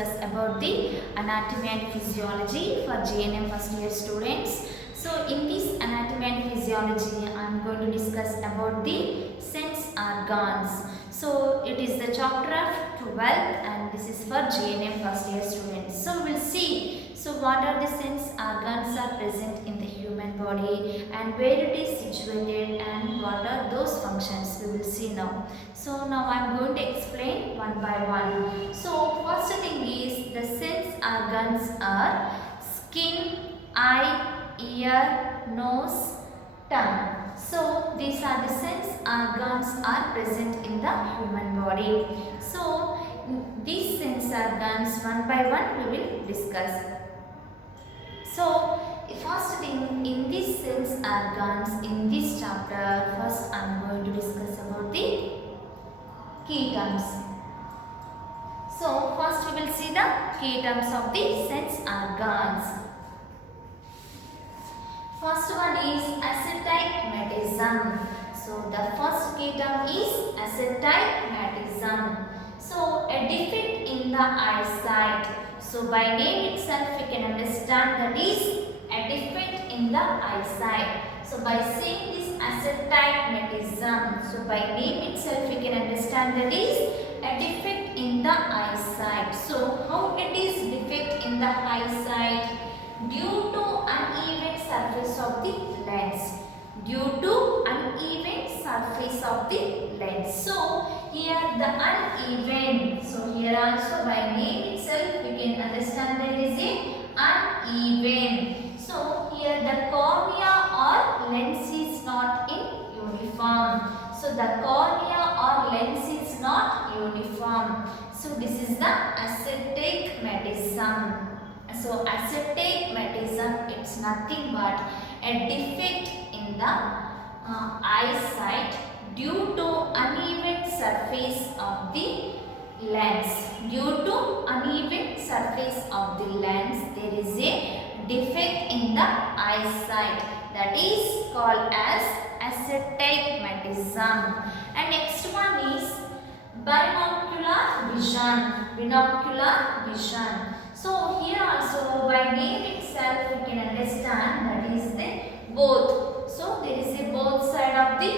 discuss about the anatomy and physiology for GNM first year students. So in this anatomy and physiology, I am going to discuss about the sense organs. So it is the chapter of 12 and this is for GNM first year students. So we'll see. So what are the sense organs are present in the human body and where it is situated and what are those functions, we will see now. So now I am going to explain one by one. So first thing is the sense organs are skin, eye, ear, nose, tongue. So these are the sense organs are present in the human body. So these sense organs one by one we will discuss. So first thing in these sense organs in this chapter, first I am going to discuss about the key terms. So first we will see the key terms of the sense organs. First one is astigmatism. So the first key term is astigmatism. So a defect in the eyesight. So by name itself we can understand that is a defect in the eyesight. So by saying this astigmatism, so by name itself we can understand that is a defect in the eyesight. So how it is defect in the eyesight? Due to uneven surface of the lens. Due to uneven surface of the lens. So here the uneven. So here also by name itself we can understand there is a uneven. So here the cornea or lens is not in uniform. So the cornea or lens is not uniform. So this is the astigmatism. So astigmatism, it's nothing but a defect in the eyesight due to uneven surface of the lens. Due to uneven surface of the lens, there is a defect in the eyesight that is called as astigmatism. And next one is binocular vision. Binocular vision. So here also by name itself we can understand that is the both. So there is a both side of the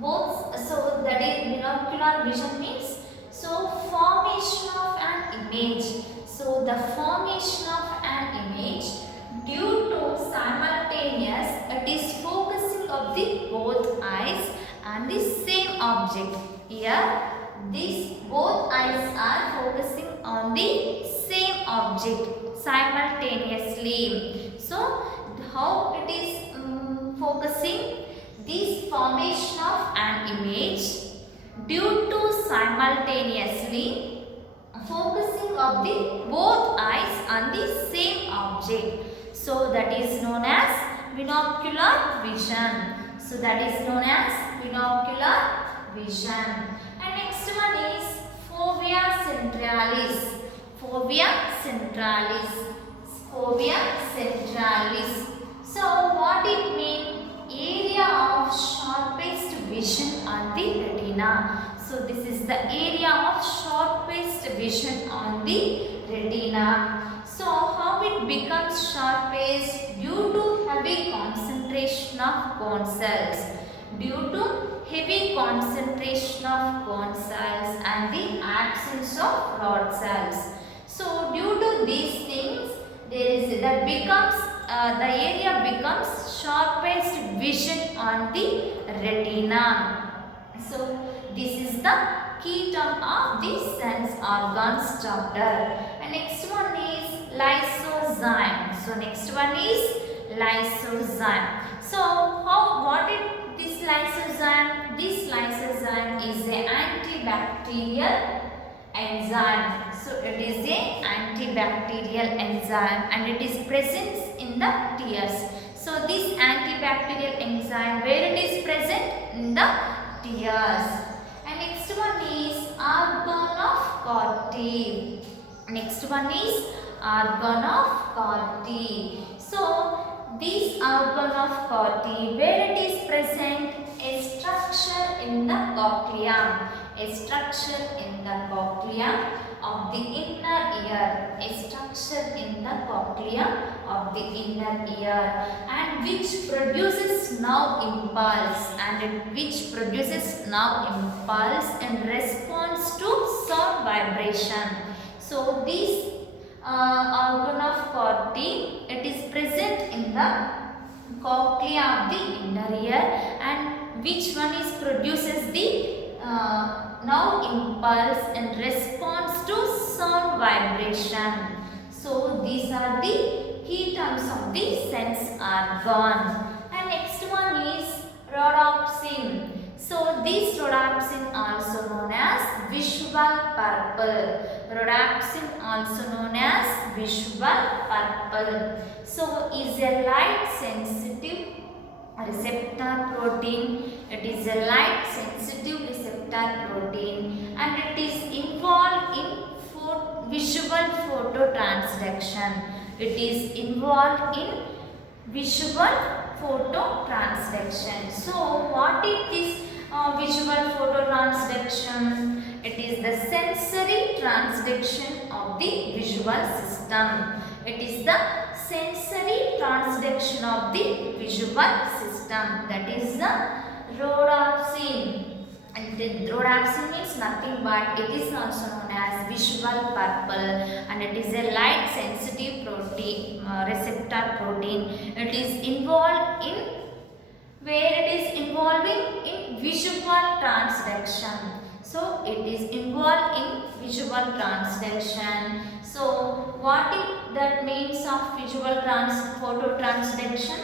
both. So that is binocular vision means so formation of an image. So the formation of an image due to simultaneous it is focusing of the both eyes and the same object. Here these both eyes are focusing on the same object simultaneously. So how it is focusing? This formation of an image due to simultaneously focusing of the both eyes on the same object. So that is known as binocular vision. So that is known as binocular vision. And next one is fovea centralis. Fovea centralis. Fovea centralis. So what it means? Area of sharpest vision on the retina. So this is the area of sharpest vision on the retina. So how it becomes sharpest? Due to heavy concentration of cone cells. Due to heavy concentration of cone cells and the absence of rod cells. So due to these things, there is that becomes the area becomes sharpest vision on the retina. So this is the key term of the sense organs chapter. And next one is lysozyme. So next one is lysozyme. So what is this lysozyme? This lysozyme is an antibacterial enzyme. So it is a antibacterial enzyme and it is present in the tears. So this antibacterial enzyme, where it is present? In the tears. And next one is organ of Corti. Next one is organ of Corti. So this organ of Corti, where it is present? A structure in the cochlea. A structure in the cochlea of the inner ear. A structure in the cochlea of the inner ear, and which produces nerve impulse, in response to sound vibration. So this organ of Corti, it is present in the cochlea of the inner ear, and which one is produces the nerve impulse in response to sound vibration. So these are the key terms of the sense organ. And next one is rhodopsin. So this rhodopsin also known as visual purple. Rhodopsin also known as visual purple. So is a light sensitive receptor protein. It is a light sensitive receptor protein, and it is involved in visual phototransduction. It is involved in visual phototransduction. So what is this visual phototransduction? It is the sensory transduction of the visual system. It is the sensory transduction of the visual system. That is the rhodopsin. And the rhodopsin means nothing but it is also known as visual purple, and it is a light sensitive protein, receptor protein. It is involved in visual transduction. So it is involved in visual transduction. So what is that means of visual phototransduction?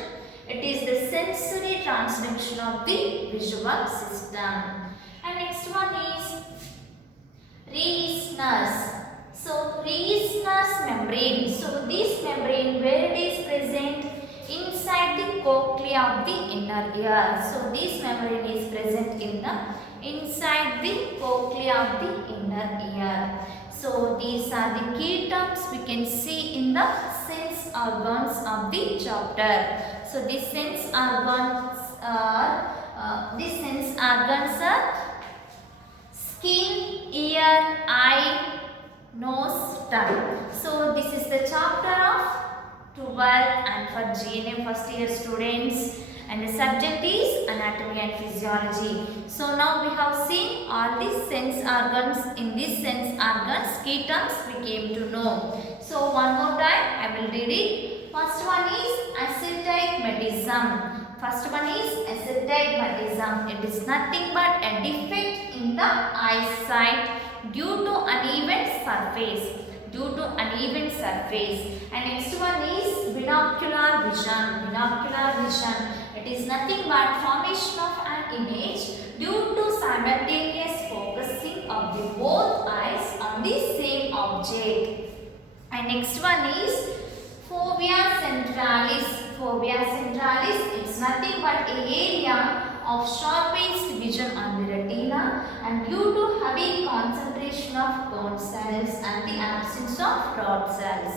It is the sensory transduction of the visual system. And next one is Reissner's. So Reissner's membrane. So this membrane, where it is present? Inside the cochlea of the inner ear. So this membrane is present inside the cochlea of the inner ear. So these are the key terms we can see in the sense organs of the chapter. So these sense organs are skin, ear, eye, nose, tongue. So this is the chapter of 12th and for GNM first year students, and the subject is anatomy and physiology. So now we have seen all these sense organs. In these sense organs, key terms we came to know. So one more time I will read it. First one is astigmatism. First one is astigmatism. It is nothing but a defect in the eyesight due to uneven surface. And next one is binocular vision. It is nothing but formation of an image due to simultaneous focusing of the both eyes on the same object. And next one is fovea centralis. It's nothing but an area of sharp-edged vision on the retina, and due to heavy concentration of cone cells and the absence of rod cells.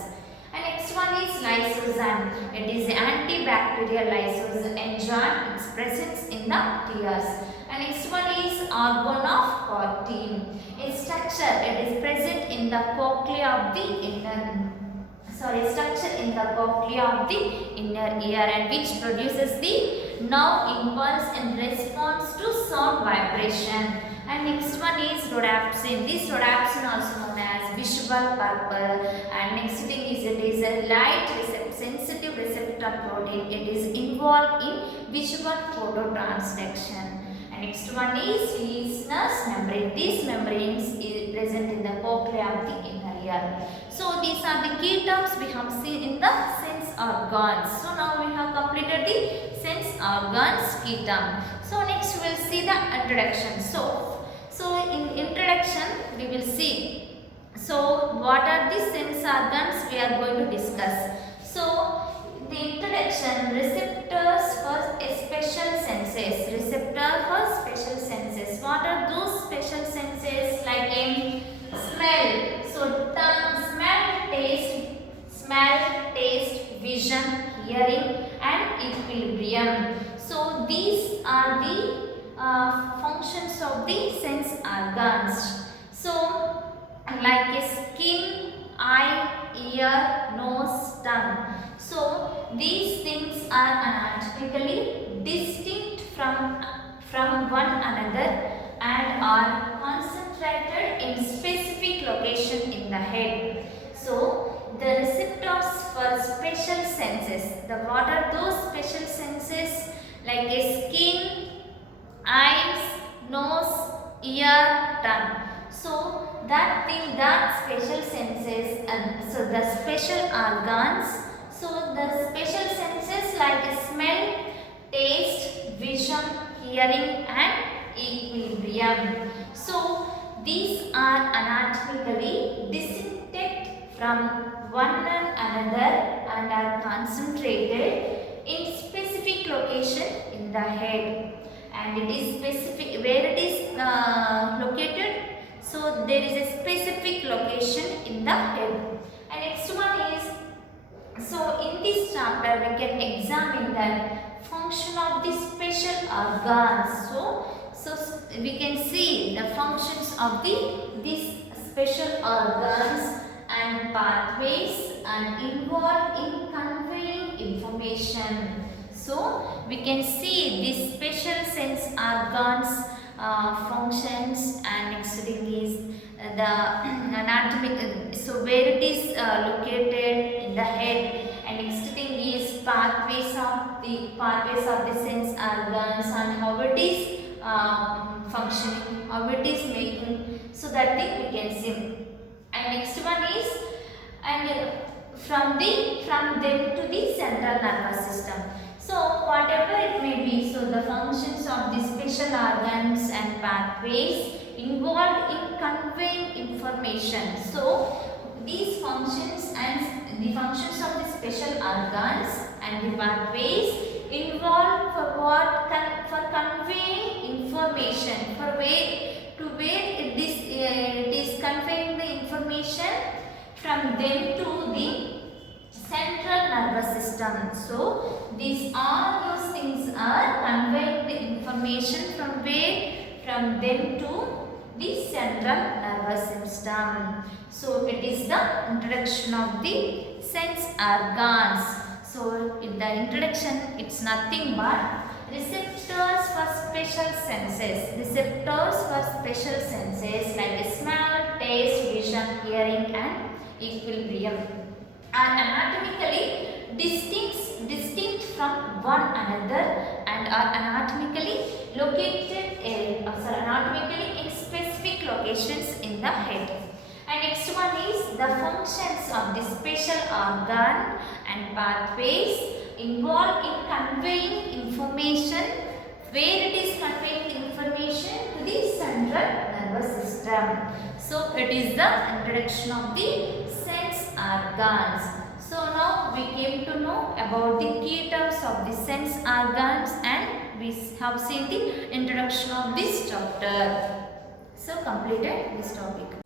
And next one is lysozyme. It is an antibacterial lysozyme enzyme. Its presence in the tears. And next one is organ of Corti. Its structure, it is present in the cochlea of the inner ear, and which produces the nerve impulse in response to sound vibration. And next one is rhodopsin. This rhodopsin also known as visual purple. And next thing is it is a light sensitive receptor protein. It is involved in visual phototransduction. And next one is Reissner's membrane. These membranes is present in the cochlea of the inner ear. So these are the key terms we have seen in the sense organs. So now we have completed the sense organs key term. So next we will see the introduction. So in introduction we will see. So what are the sense organs we are going to discuss. So the introduction, receptors for special senses. What are those special senses? Like in smell. So tongue, smell, taste, vision, hearing, and equilibrium. So these are the function functions of the sense organs. So, like a skin, eye, ear, nose, tongue. So, these things are anatomically distinct from one another and are concentrated in specific location in the head. So, the receptors for special senses. What are those special senses? Like a skin, eyes, nose, ear, tongue. So that special senses, and so the special organs. So the special senses like smell, taste, vision, hearing, and equilibrium. So these are anatomically distinct from one another and are concentrated in specific location in the head. And it is specific where it is located. So there is a specific location in the head. And next one is, so in this chapter we can examine the function of the special organs. So we can see the functions of these special organs and pathways and involved in conveying information. So we can see these special sense organs functions, and next thing is the anatomic, so where it is located in the head, and next thing is pathways of the sense organs and how it is functioning, how it is making, so that thing we can see. And next one is, and from them to the central nervous system. So whatever it may be, so the functions of the special organs and pathways involved in conveying information. So these functions and the functions of the special organs and the pathways involved for what? For conveying information. For where it is conveying the information from them to the central nervous system. So these all those things are conveying the information from where? From them to the central nervous system. So it is the introduction of the sense organs. So in the introduction, it's nothing but receptors for special senses. Receptors for special senses like smell, taste, vision, hearing, and equilibrium are anatomically distinct from one another and are anatomically anatomically in specific locations in the head. And next one is the functions of the special organ and pathways involved in conveying information. Where it is conveying information? To the central nervous system. So it is the introduction of the sense organs. So now we came to know about the key terms of the sense organs, and we have seen the introduction of this chapter. So completed this topic.